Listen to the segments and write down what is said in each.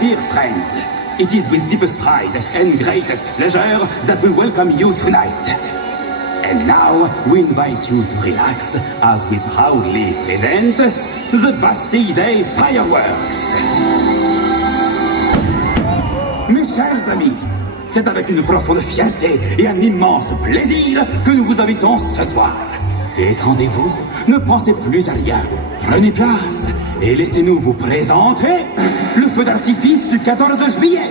dear friends, it is with deepest pride and greatest pleasure that we welcome you tonight. And now, we invite you to relax as we proudly present the Bastille Day Fireworks. Mes chers amis, c'est avec une profonde fierté et un immense plaisir que nous vous invitons ce soir. Détendez-vous, ne pensez plus à rien. Prenez place et laissez-nous vous présenter le feu d'artifice du 14 juillet.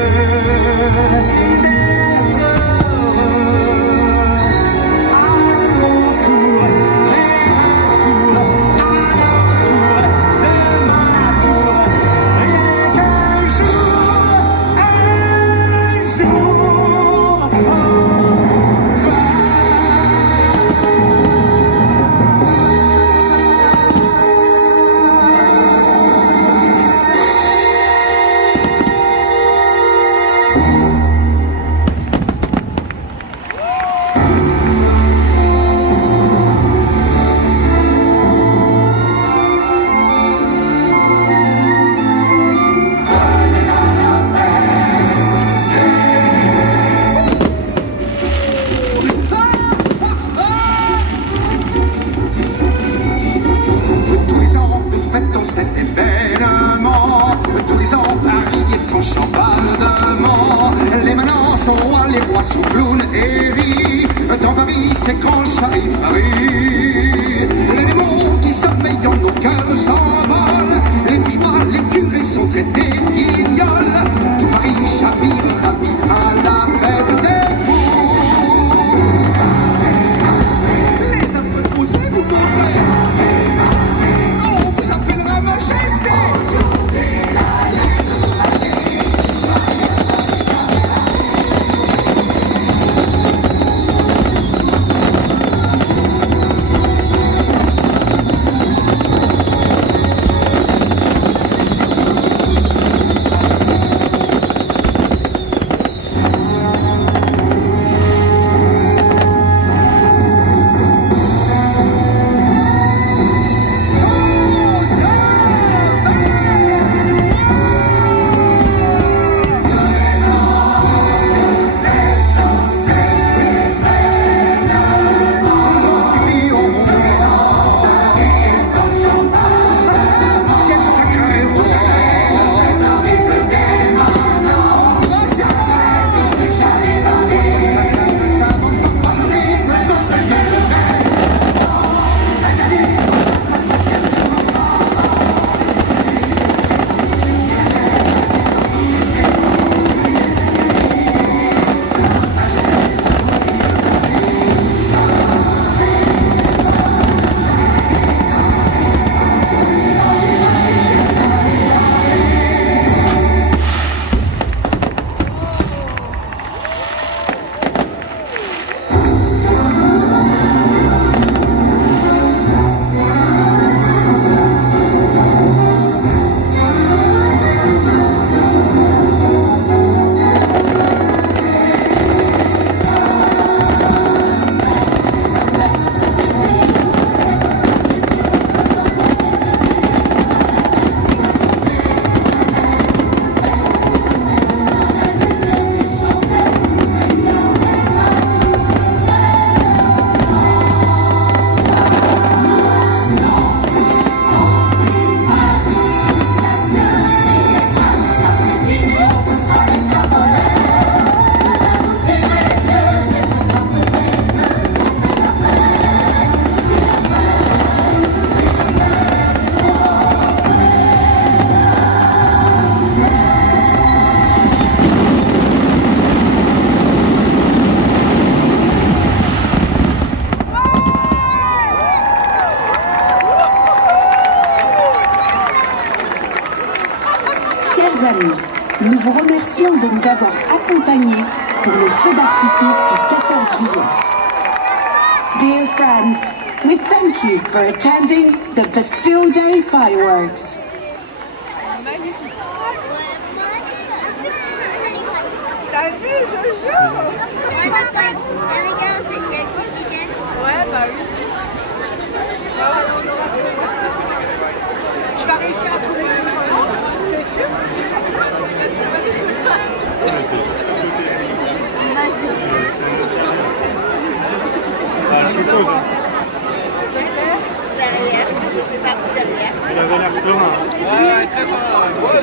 d'être heureux à mon tour et un tour à leur tour de ma tour. Rien qu'un jour, tous les ans, nous fêtons cet événement. Tous les ans, Paris est en chambardement. Les manants sont rois, les rois sont clowns et rient. Dans Paris, c'est quand j'arrive Paris. Les démons qui sommeillent dans nos cœurs s'envolent. Les bourgeois, les curés sont traités de guignols. Tout Paris chavire, ravi à la fête des fous. Les affreux trousses, vous montrez. On vous appellera majesté. Chers amis, nous vous remercions de nous avoir accompagnés pour le feu d'artifice du 14 juillet. Dear friends, we thank you for attending the Bastille Day fireworks. T'as vu, Jojo? Ouais, bah oui. Tu vas réussir à trouver le numéro. Tu es sûr? Ah, je suppose. Hein. Derrière, je sais pas où derrière. Il avait l'air serein. Ouais, très serein. Ouais,